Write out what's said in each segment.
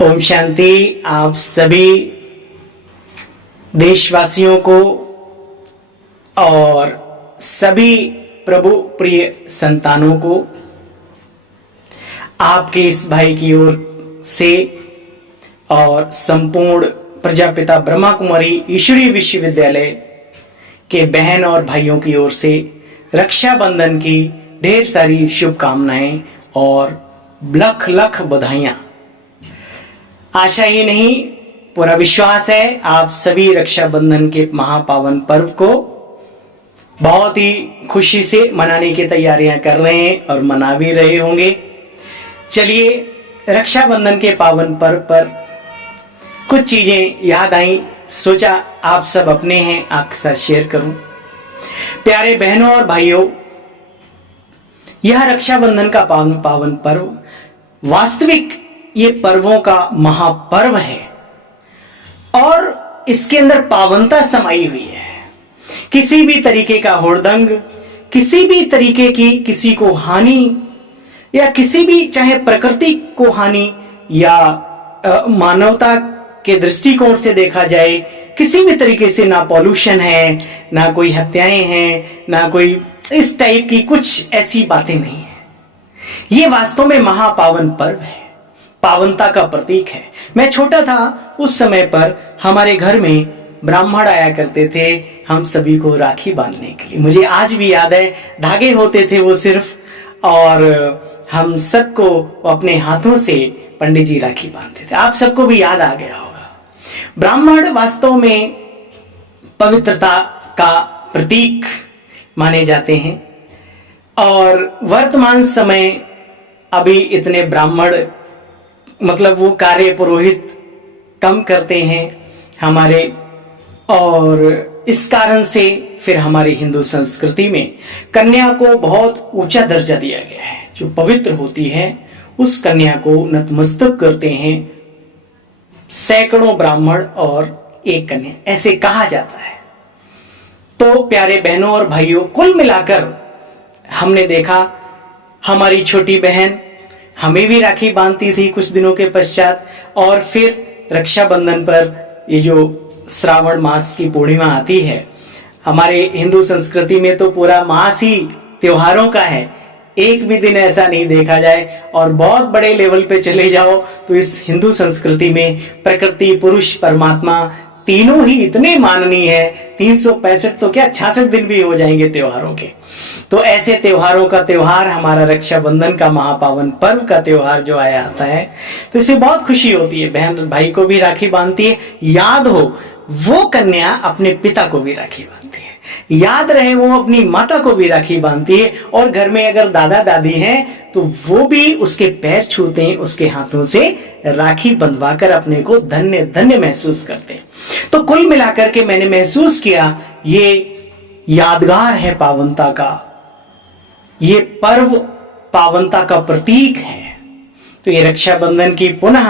ओम शांति। आप सभी देशवासियों को और सभी प्रभु प्रिय संतानों को आपके इस भाई की ओर से और संपूर्ण प्रजापिता ब्रह्मा कुमारी ईश्वरीय विश्वविद्यालय के बहन और भाइयों की ओर से रक्षाबंधन की ढेर सारी शुभकामनाएं और लख लख बधाइयां। आशा ही नहीं, पूरा विश्वास है आप सभी रक्षाबंधन के महापावन पर्व को बहुत ही खुशी से मनाने की तैयारियां कर रहे हैं और मना भी रहे होंगे। चलिए, रक्षाबंधन के पावन पर्व पर कुछ चीजें याद आई, सोचा आप सब अपने हैं आपके साथ शेयर करूं। प्यारे बहनों और भाइयों, यह रक्षाबंधन का पावन पर्व वास्तविक ये पर्वों का महापर्व है और इसके अंदर पावनता समाई हुई है। किसी भी तरीके का हुड़दंग, किसी भी तरीके की किसी को हानि या किसी भी, चाहे प्रकृति को हानि या मानवता के दृष्टिकोण से देखा जाए, किसी भी तरीके से ना पॉल्यूशन है, ना कोई हत्याएं हैं, ना कोई इस टाइप की कुछ ऐसी बातें नहीं है। ये वास्तव में महापावन पर्व है, पावनता का प्रतीक है। मैं छोटा था उस समय पर हमारे घर में ब्राह्मण आया करते थे हम सभी को राखी बांधने के लिए। मुझे आज भी याद है, धागे होते थे वो सिर्फ, और हम सबको अपने हाथों से पंडित जी राखी बांधते थे। आप सबको भी याद आ गया होगा। ब्राह्मण वास्तव में पवित्रता का प्रतीक माने जाते हैं और वर्तमान समय अभी इतने ब्राह्मण मतलब वो कार्य पुरोहित कम करते हैं हमारे, और इस कारण से फिर हमारी हिंदू संस्कृति में कन्या को बहुत ऊंचा दर्जा दिया गया है। जो पवित्र होती है उस कन्या को नतमस्तक करते हैं सैकड़ों ब्राह्मण और एक कन्या, ऐसे कहा जाता है। तो प्यारे बहनों और भाइयों, कुल मिलाकर हमने देखा हमारी छोटी बहन हमें भी राखी बांधती थी कुछ दिनों के पश्चात, और फिर रक्षाबंधन पर ये जो श्रावण मास की पूर्णिमा आती है, हमारे हिंदू संस्कृति में तो पूरा मास ही त्योहारों का है। एक भी दिन ऐसा नहीं देखा जाए, और बहुत बड़े लेवल पे चले जाओ तो इस हिंदू संस्कृति में प्रकृति, पुरुष, परमात्मा तीनों ही इतने माननीय है। 365 तो क्या 66 दिन भी हो जाएंगे त्योहारों के। तो ऐसे त्योहारों का त्योहार हमारा रक्षाबंधन का महापावन पर्व का त्योहार जो आया आता है, तो इसे बहुत खुशी होती है। बहन भाई को भी राखी बांधती है, याद हो वो कन्या अपने पिता को भी राखी बांधती है, याद रहे वो अपनी माता को भी राखी बांधती है, और घर में अगर दादा दादी हैं तो वो भी उसके पैर छूते हैं, उसके हाथों से राखी बंधवाकर अपने को धन्य धन्य महसूस करते हैं। तो कुल मिलाकर के मैंने महसूस किया ये यादगार है पावनता का, ये पर्व पावनता का प्रतीक है। तो ये रक्षाबंधन की पुनः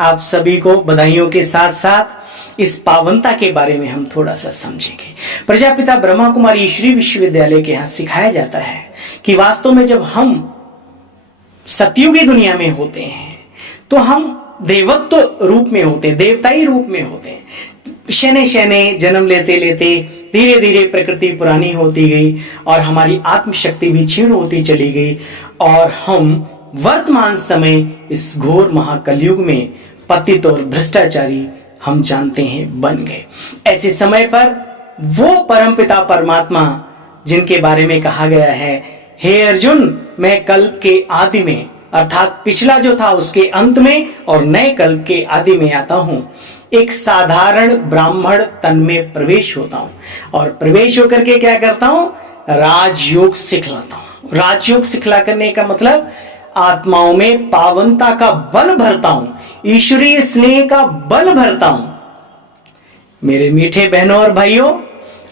आप सभी को बधाइयों के साथ साथ इस पावनता के बारे में हम थोड़ा सा समझेंगे। प्रजापिता ब्रह्मा कुमारी ईश्वरीय विश्वविद्यालय के यहाँ सिखाया जाता है कि वास्तव में जब हम सतयुगी दुनिया में होते हैं तो हम देवत्व रूप में होते हैं, देवताई रूप में होते हैं। शने शने जन्म लेते लेते धीरे धीरे प्रकृति पुरानी होती गई और हमारी आत्मशक्ति भी क्षीण होती चली गई, और हम वर्तमान समय इस घोर महाकलयुग में पतित और भ्रष्टाचारी हम जानते हैं बन गए। ऐसे समय पर वो परमपिता परमात्मा जिनके बारे में कहा गया है, हे अर्जुन, मैं कल्प के आदि में, अर्थात पिछला जो था उसके अंत में और नए कल्प के आदि में आता हूं, एक साधारण ब्राह्मण तन में प्रवेश होता हूं, और प्रवेश होकर के क्या करता हूं, राजयोग सिखलाता हूं। राजयोग सिखला करने का मतलब आत्माओं में पावनता का बल भरता हूं, ईश्वरीय स्नेह का बल भरता हूं। मेरे मीठे बहनों और भाइयों,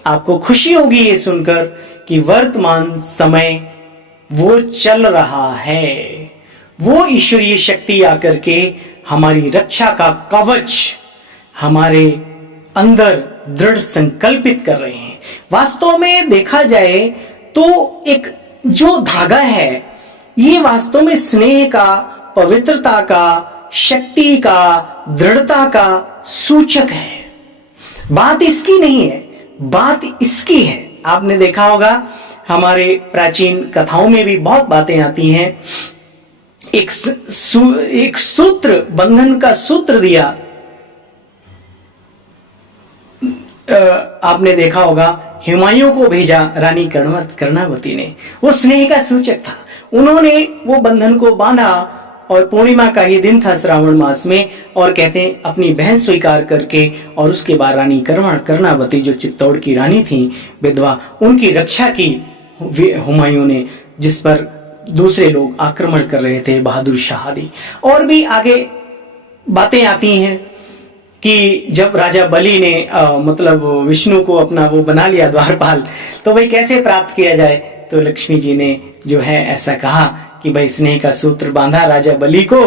आपको खुशी होगी ये सुनकर कि वर्तमान समय वो चल रहा है, वो ईश्वरीय शक्ति आकर के हमारी रक्षा का कवच हमारे अंदर दृढ़ संकल्पित कर रहे हैं। वास्तव में देखा जाए तो एक जो धागा है, ये वास्तव में स्नेह का, पवित्रता का, शक्ति का, दृढ़ता का सूचक है। बात इसकी नहीं है, बात इसकी है। आपने देखा होगा हमारे प्राचीन कथाओं में भी बहुत बातें आती हैं। एक सूत्र, बंधन का सूत्र दिया। आपने देखा होगा हुमायूं को भेजा रानी कर्णावती ने, वो स्नेह का सूचक था। उन्होंने वो बंधन को बांधा और पूर्णिमा का ही दिन था श्रावण मास में, और कहते हैं अपनी बहन स्वीकार करके, और उसके बाद रानी कर्णावती जो चित्तौड़ की रानी थी विधवा, उनकी रक्षा की हुमायूं ने, जिस पर दूसरे लोग आक्रमण कर रहे थे, बहादुर शाह आदि। और भी आगे बातें आती हैं कि जब राजा बलि ने मतलब विष्णु को अपना वो बना लिया द्वारपाल, तो भाई कैसे प्राप्त किया जाए, तो लक्ष्मी जी ने जो है ऐसा कहा कि भाई स्नेह का सूत्र बांधा राजा बलि को,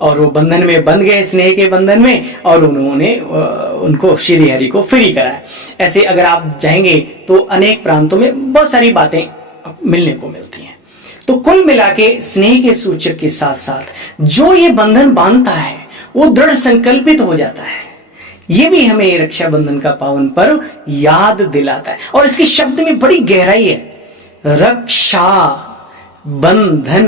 और वो बंधन में बंध गए, स्नेह के बंधन में, और उन्होंने उनको श्री हरि को फ्री कराया। ऐसे अगर आप जाएंगे तो अनेक प्रांतों में बहुत सारी बातें मिलने को मिलती हैं। तो कुल मिला के स्नेह के सूचक के साथ साथ जो ये बंधन बांधता है वो दृढ़ संकल्पित हो जाता है। ये भी हमें रक्षाबंधन का पावन पर्व याद दिलाता है, और इसके शब्द में बड़ी गहराई है। रक्षा बंधन,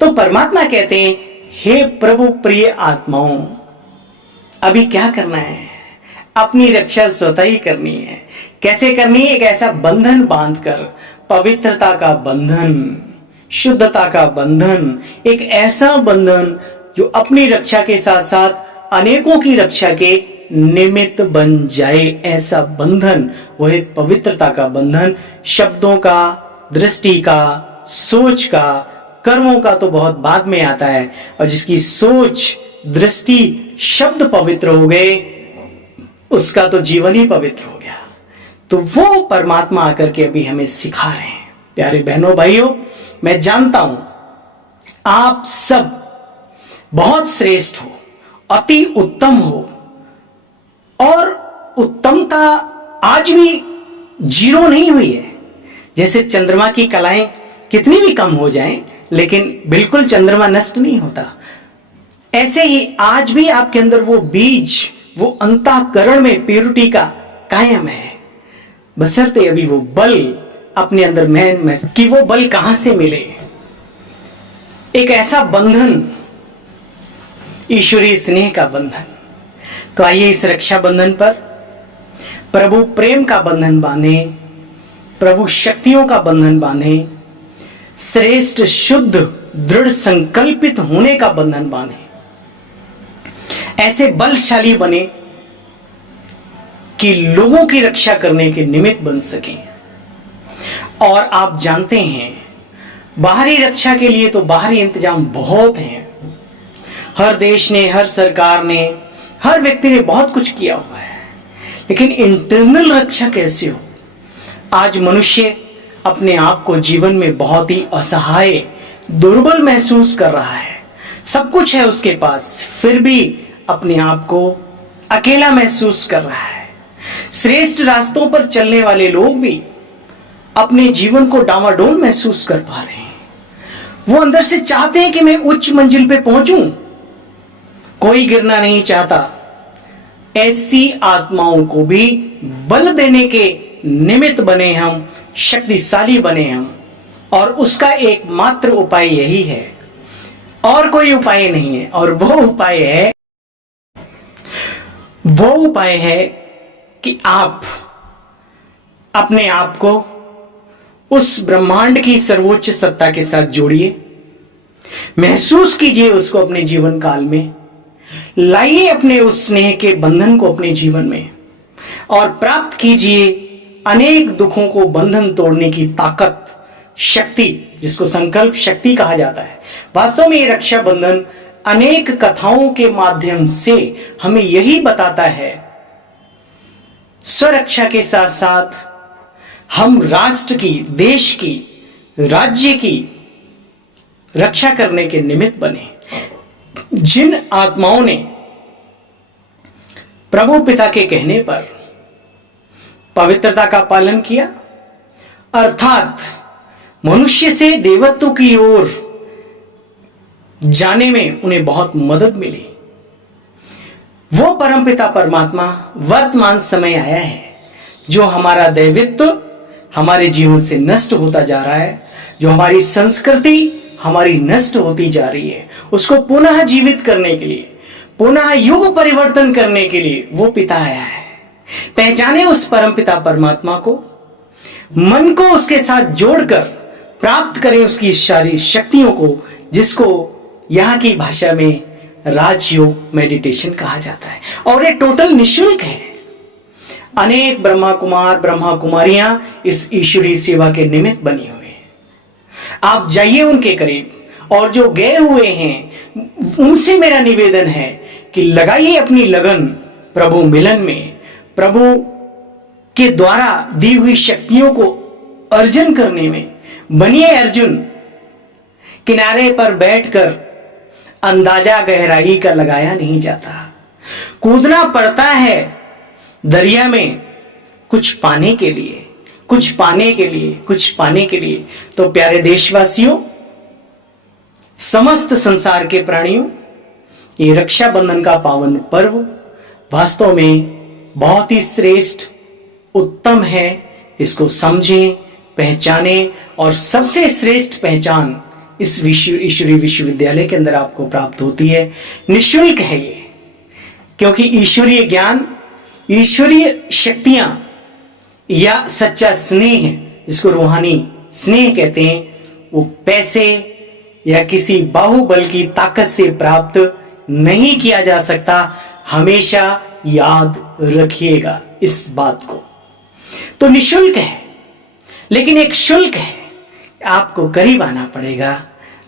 तो परमात्मा कहते हैं हे प्रभु प्रिय आत्माओं, अभी क्या करना है, अपनी रक्षा स्वतः ही करनी है। कैसे करनी है? एक ऐसा बंधन बांधकर, पवित्रता का बंधन, शुद्धता का बंधन, एक ऐसा बंधन जो अपनी रक्षा के साथ साथ अनेकों की रक्षा के निमित्त बन जाए। ऐसा बंधन, वह पवित्रता का बंधन। शब्दों का, दृष्टि का, सोच का, कर्मों का तो बहुत बाद में आता है, और जिसकी सोच, दृष्टि, शब्द पवित्र हो गए, उसका तो जीवन ही पवित्र हो गया। तो वो परमात्मा आकर के अभी हमें सिखा रहे हैं। प्यारे बहनों भाइयों, मैं जानता हूं आप सब बहुत श्रेष्ठ हो, अति उत्तम हो, और उत्तमता आज भी जीरो नहीं हुई है। जैसे चंद्रमा की कलाएं कितनी भी कम हो जाएं, लेकिन बिल्कुल चंद्रमा नष्ट नहीं होता, ऐसे ही आज भी आपके अंदर वो बीज, वो अंतःकरण में प्योरिटी का कायम है। बशर्ते अभी वो बल अपने अंदर में कि वो बल कहां से मिले। एक ऐसा बंधन, ईश्वरीय स्नेह का बंधन। तो आइए इस रक्षा बंधन पर प्रभु प्रेम का बंधन बांधे, प्रभु शक्तियों का बंधन बांधे, श्रेष्ठ शुद्ध दृढ़ संकल्पित होने का बंधन बांधे। ऐसे बलशाली बने कि लोगों की रक्षा करने के निमित्त बन सके। और आप जानते हैं बाहरी रक्षा के लिए तो बाहरी इंतजाम बहुत हैं। हर देश ने, हर सरकार ने, हर व्यक्ति ने बहुत कुछ किया हुआ है, लेकिन इंटरनल रक्षा कैसे हो? आज मनुष्य अपने आप को जीवन में बहुत ही असहाय, दुर्बल महसूस कर रहा है। सब कुछ है उसके पास, फिर भी अपने आप को अकेला महसूस कर रहा है। श्रेष्ठ रास्तों पर चलने वाले लोग भी अपने जीवन को डामाडोल महसूस कर पा रहे हैं। वो अंदर से चाहते हैं कि मैं उच्च मंजिल पे पहुंचूं, कोई गिरना नहीं चाहता। ऐसी आत्माओं को भी बल देने के निमित्त बने हम, शक्तिशाली बने हम, और उसका एकमात्र उपाय यही है, और कोई उपाय नहीं है। और वो उपाय है कि आप अपने आप को उस ब्रह्मांड की सर्वोच्च सत्ता के साथ जोड़िए, महसूस कीजिए उसको अपने जीवन काल में, लाइए अपने उस स्नेह के बंधन को अपने जीवन में, और प्राप्त कीजिए अनेक दुखों को बंधन तोड़ने की ताकत, शक्ति, जिसको संकल्प शक्ति कहा जाता है। वास्तव में ये रक्षा बंधन अनेक कथाओं के माध्यम से हमें यही बताता है, स्वरक्षा के साथ साथ हम राष्ट्र की, देश की, राज्य की रक्षा करने के निमित्त बने। जिन आत्माओं ने प्रभु पिता के कहने पर पवित्रता का पालन किया, अर्थात मनुष्य से देवत्व की ओर जाने में उन्हें बहुत मदद मिली, वो परमपिता परमात्मा वर्तमान समय आया है, जो हमारा दैवित्व हमारे जीवन से नष्ट होता जा रहा है, जो हमारी संस्कृति हमारी नष्ट होती जा रही है, उसको पुनः जीवित करने के लिए, पुनः युग परिवर्तन करने के लिए वो पिता आया है। पहचाने उस परमपिता परमात्मा को, मन को उसके साथ जोड़कर प्राप्त करें उसकी सारी शक्तियों को, जिसको यहाँ की भाषा में राजयोग मेडिटेशन कहा जाता है। और ये टोटल निःशुल्क है। अनेक ब्रह्मा कुमार ब्रह्मा कुमारियां इस ईश्वरीय सेवा के निमित्त बनी हुई हैं। आप जाइए उनके करीब, और जो गए हुए हैं उनसे मेरा निवेदन है कि लगाइए अपनी लगन प्रभु मिलन में, प्रभु के द्वारा दी हुई शक्तियों को अर्जन करने में। बनिए अर्जुन, किनारे पर बैठकर अंदाजा गहराई का लगाया नहीं जाता, कूदना पड़ता है दरिया में कुछ पाने के लिए, कुछ पाने के लिए, कुछ पाने के लिए। तो प्यारे देशवासियों, समस्त संसार के प्राणियों, ये रक्षाबंधन का पावन पर्व वास्तव में बहुत ही श्रेष्ठ उत्तम है। इसको समझें, पहचानें, और सबसे श्रेष्ठ पहचान इस ईश्वरीय विश्वविद्यालय के अंदर आपको प्राप्त होती है। निःशुल्क है ये, क्योंकि ईश्वरीय ज्ञान, ईश्वरीय शक्तियां या सच्चा स्नेह, जिसको रूहानी स्नेह कहते हैं, वो पैसे या किसी बाहुबल की ताकत से प्राप्त नहीं किया जा सकता। हमेशा याद रखिएगा इस बात को। तो निःशुल्क है, लेकिन एक शुल्क है। आपको करीब आना पड़ेगा,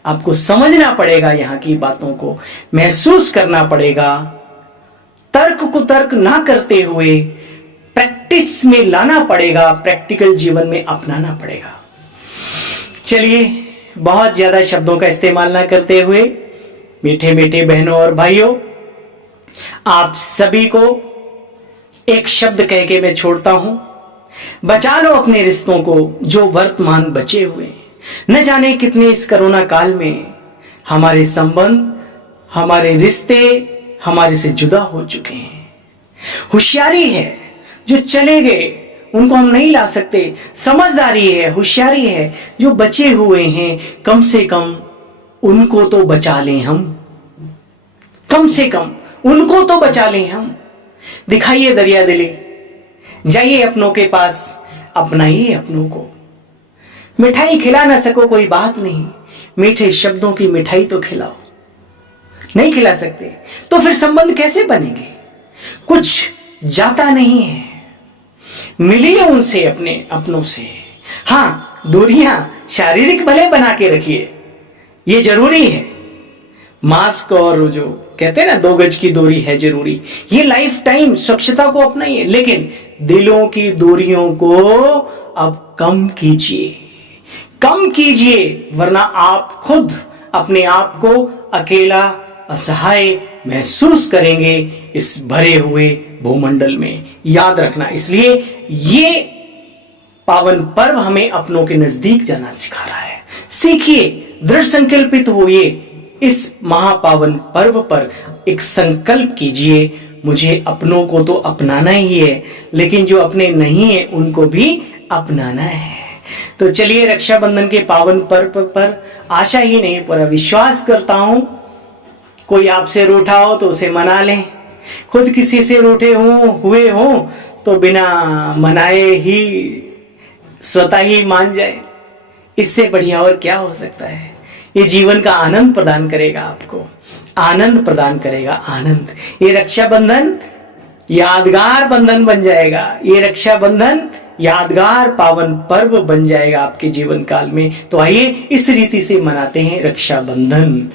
आपको समझना पड़ेगा, यहाँ की बातों को महसूस करना पड़ेगा, तर्क को तर्क ना करते हुए प्रैक्टिस में लाना पड़ेगा, प्रैक्टिकल जीवन में अपनाना पड़ेगा। चलिए, बहुत ज्यादा शब्दों का इस्तेमाल ना करते हुए, मीठे मीठे बहनों और भाइयों, आप सभी को एक शब्द कह के मैं छोड़ता हूं। बचा लो अपने रिश्तों को जो वर्तमान बचे हुए हैं। न जाने कितने इस कोरोना काल में हमारे संबंध, हमारे रिश्ते हमारे से जुदा हो चुके हैं। होशियारी है, जो चले गए उनको हम नहीं ला सकते। समझदारी है, होशियारी है, जो बचे हुए हैं कम से कम उनको तो बचा लें हम, कम से कम उनको तो बचा लें हम। दिखाइए दरिया दिली, जाइए अपनों के पास, अपनाइए अपनों को। मिठाई खिला ना सको कोई बात नहीं, मीठे शब्दों की मिठाई तो खिलाओ। नहीं खिला सकते तो फिर संबंध कैसे बनेंगे? कुछ जाता नहीं है। मिलिए उनसे, अपने अपनों से। हाँ, दूरियां शारीरिक भले बना के रखिए, ये जरूरी है। मास्क और जो कहते हैं ना 2 गज की दूरी है जरूरी, ये लाइफ टाइम स्वच्छता को अपनाइए, लेकिन दिलों की दूरियों को अब कम कीजिए, कम कीजिए, वरना आप खुद अपने आप को अकेला, असहाय महसूस करेंगे इस भरे हुए भूमंडल में। याद रखना, इसलिए ये पावन पर्व हमें अपनों के नजदीक जाना सिखा रहा है। सीखिए, दृढ़ संकल्पित होइए, इस महापावन पर्व पर एक संकल्प कीजिए, मुझे अपनों को तो अपनाना ही है, लेकिन जो अपने नहीं है उनको भी अपनाना है। तो चलिए, रक्षाबंधन के पावन पर्व पर आशा ही नहीं पूरा विश्वास करता हूं, कोई आपसे रूठा हो तो उसे मना लें, खुद किसी से रूठे हुए हो तो बिना मनाए ही स्वतः ही मान जाए। इससे बढ़िया और क्या हो सकता है? ये जीवन का आनंद प्रदान करेगा, आपको आनंद प्रदान करेगा, आनंद। ये रक्षाबंधन यादगार बंधन बन जाएगा, ये रक्षाबंधन यादगार पावन पर्व बन जाएगा आपके जीवन काल में। तो आइए इस रीति से मनाते हैं रक्षाबंधन,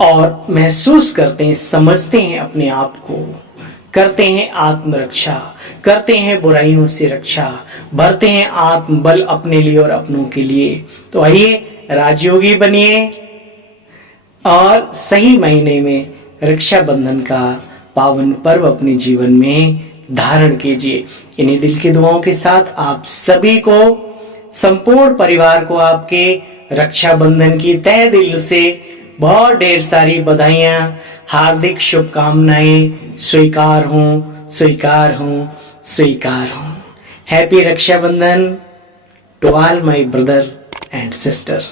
और महसूस करते हैं, समझते हैं अपने आप को, करते हैं आत्मरक्षा, करते हैं बुराइयों से रक्षा, भरते हैं आत्मबल अपने लिए और अपनों के लिए। तो आइए राजयोगी बनिए और सही महीने में रक्षाबंधन का पावन पर्व अपने जीवन में धारण कीजिए। इन्हीं दिल की दुआओं के साथ आप सभी को, संपूर्ण परिवार को आपके रक्षाबंधन की तहे दिल से बहुत ढेर सारी बधाइयां, हार्दिक शुभकामनाएं स्वीकार हों, स्वीकार हों, स्वीकार हों। Happy Rakshabandhan to all my brother and sister.